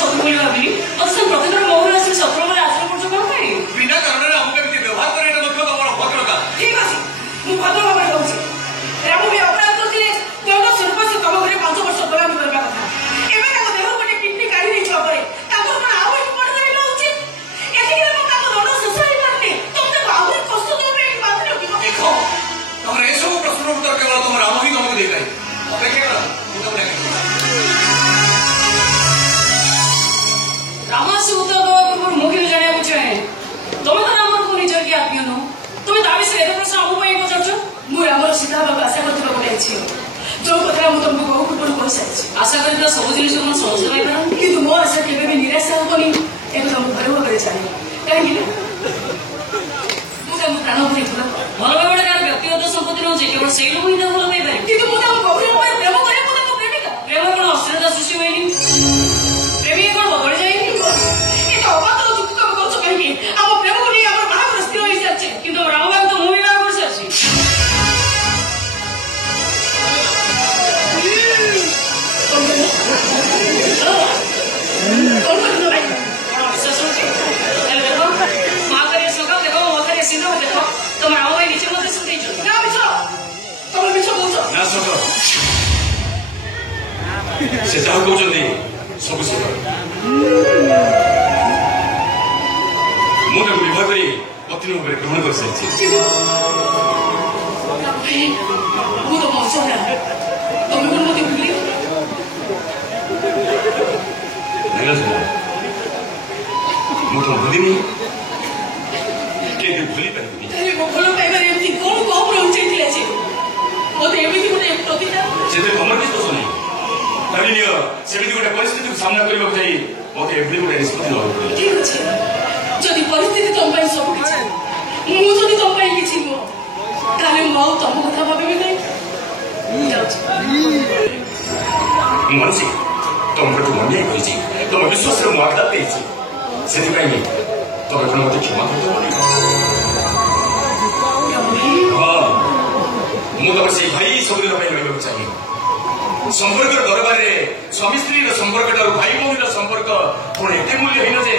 सब बोली भाविली अथच प्रतिदिन मोहन आसी सत्र में आश्रय करछ कोन पे बिना कारण हमके केମିତି व्यवहार करे एटा मत तमर भद्रता ठीक अछि मु भद्र भाव कहूछि रामू भी अपराध करथिले तेणु स्वरूप से तम घरे 5 वर्ष प्रदान करबा कथा एबे ताको देह कोटे किडनी काढी नै छ परे ताको कोन आउ पड़ जाइलो उचित एथि रे ताको दंड सुसाई करते तुमते आउ कष्ट देबे एक बात रे देखो तमर ए सब प्रश्न उत्तर केवल तम राम ही तमको देखाई अपेक्षा कर मु तमने रामासी उत्तर दवा पूर्व मुझे जानिया चाहे तुम तो राम को निजर की आत्मीय नो तुम ता विषय एत प्रश्न आमु पई पचारछ मु रामर सीधा बाबा आशा करथिबा कोटे अछि जो कथा मु तुमको बहु पूर्व कहि साइछि आशा करता सब जिनिस मन सहज होई पारन किंतु मो आशा केबे भी निराशा होबनी एकदम भरो करे जानि काहे कि मु का प्राण भरी भलो भाबे का व्यक्तिगत संपत्ति न जे केवल सेई लोग ही भलो पाई पारे किंतु मु ता गौरव पाई प्रेम करे मु ता प्रेमिका प्रेम कोन अस्थिरता सृष्टि होइनी प्रेमी कोन बदल जाइनी ये तो बात तो चुप काम करछ कहि हम प्रेम को नहीं हमर बाहर स्थिर होई जाछे किंतु राम बाबू तो मु भी बाहर करछ अछि से जहाँ कहते सब सत मुझे विवाह कर पत्नी भाव ग्रहण कर सारी ମୁଁ ତ ଭୁଲିନି କେବେ ଭୁଲି ପାରିବିନି ଭଲ ପାଇବାରେ ଏମିତି କଣ କମ ରହୁଥିଲା ଯେ ମୋତେ ଏମିତି ଗୋଟେ ପ୍ରତିଜ୍ଞା ସେଥିରେ ତମର କିଛି ଦୋଷ ନାହିଁ ଭାବି ନିଅ ସେମିତି ଗୋଟେ ପରିସ୍ଥିତିକୁ ସାମ୍ନା କରିବାକୁ ଯାଇ ମୋତେ ଏଭଳି ଗୋଟେ ନିଷ୍ପତ୍ତି ନେବାକୁ ପଡ଼ିଲା ଠିକ ଅଛି ଯଦି ପରିସ୍ଥିତି ତମ ପାଇଁ ସବୁ କିଛି ମୁଁ ଯଦି ତମ ପାଇଁ କିଛି ନୁହଁ ତାହେଲେ ମୁଁ ଆଉ ତମ କଥା ଭାବିବି ନାହିଁ ମୁଁ ଯାଉଛି ମାନସି ତମ ପ୍ରତି ଅନ୍ୟାୟ କରିଛି ତମ ବିଶ୍ୱାସରେ ମୁଁ ଆଘାତ ଦେଇଛି ସେଥିପାଇଁ ତମେ କଣ ମୋତେ କ୍ଷମା କରିଦେବ ହଁ ମୁଁ ତମ ସେଇ ଭାଇ ସବୁଦିନ ପାଇଁ ରହିବାକୁ ଚାହେଁ संपर्क दरबार स्वामी स्त्री संपर्क भाई भौणी संपर्क पुणी एत मूल्यहीन जे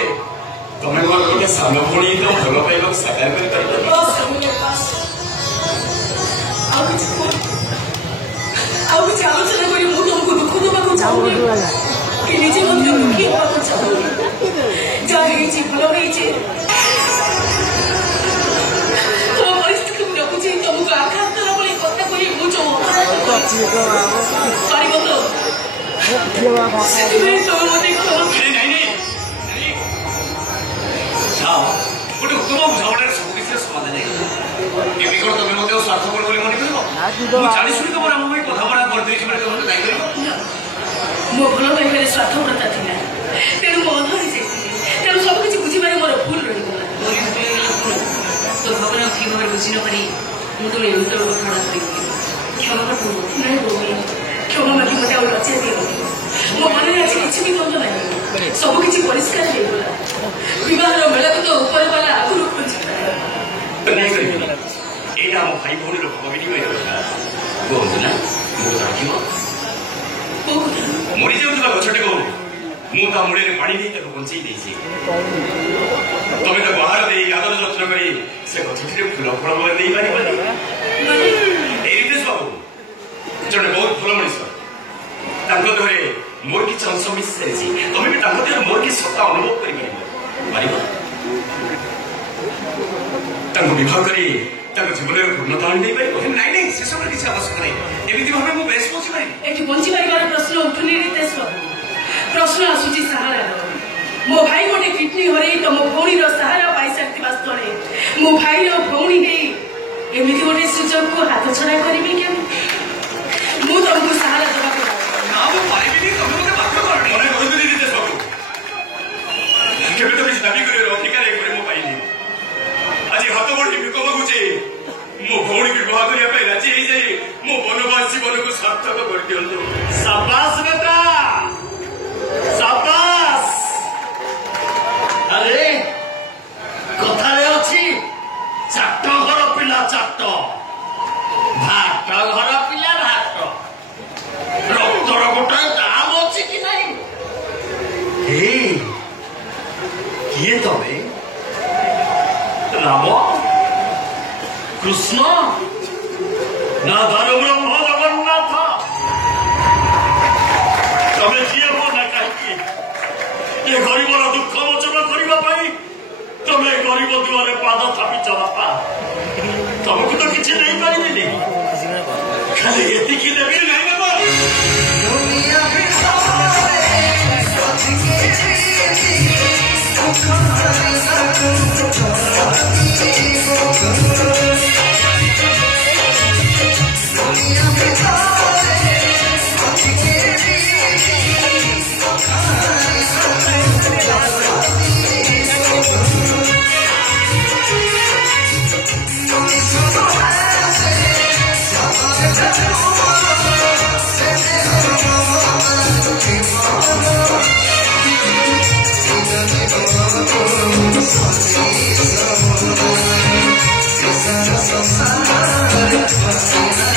तुम गोटे सान भौणी तो भल पाइबा साकार आलोचना कर तुमको दुख देवाक चाहूनी कि निजे दुखी होगा चाहूनी जहाँ भल तुम परिस्थिति को रखुचे तुमको आघात कला भाई कथा कही बुझो पारिब तो गोटे उत्तम बुझामणार सबकिछि समाधान केमी कौन तुम मत स्वार्थपर बोली मन कर जाणी शुणी तुम राम भाई कथाबड़ा करदे मो भल पाइबार स्वार्थपरता था तेणु मो अध हो तेणु सबकि बुझे मोर भूल रही तो भावना कि भाव बुझी नपारी मुझे एमती घटना क्षमा कर क्षमा मागी मत लज्जा दिए मो मन में आज किसी भी द्वंद ना सबकि परिष्कार विवाह मेला को तो ऊपर वाला आगुरी खोजी यहाँ आम भाई भौणी भाव विनिमय कहतु ना मरी जाऊा गछटी को मुझे मूल पानी नहीं बचे तुम तो बाहर दे आदर जत्न कर गछटी फूल फल दे पार बाबू जड़े बहुत भल मनीष देहरे मोर कि अंश मिशि सारी तुम भी देह मोर कि सत्ता अनुभव कर जीवन में पूर्णता आनी ना से सब किसी आवश्यक नहीं एमती भाव मुझे बेस पहुंची पारि ये बंची पार प्रश्न उठुनी रितेश प्रश्न आसूची सहारा मो भाई गोटे किडनी हर तुम भौणी सहारा पाई सारी स्थले मो भाई भौणी एमती गोटे सुजोग को हाथ छड़ा करी क्या मु तुमको सहारा अधिकार आज हाथ बढ़ी भिक मागुचे मो भौणी विवाह करने राजी हो जाए मो वनवास जीवन को सार्थक कर दिंतु शाबाश बेटा शाबाश अरे कथारे अच्छी चाट घर पिला चाट भात घर पिला भात रक्तर गोटे दाम अच्छी कि नहीं ନା ଦାରୁ ବ୍ରହ୍ମ ଜଗନ୍ନାଥ ତମେ କିଏ ମୋ ନା କାହିଁକି ଏ ଗରିବର ଦୁଃଖ ମୋଚନ କରିବା ପାଇଁ ତମେ ଗରିବ ଦୁଆରେ ପାଦ ଥାପିଛ ବାପା ତମକୁ ତ କିଛି ନେଇପାରିବିନି ଖାଲି ଏତିକି ଦେବି ନାହିଁ ବାବା Sorry.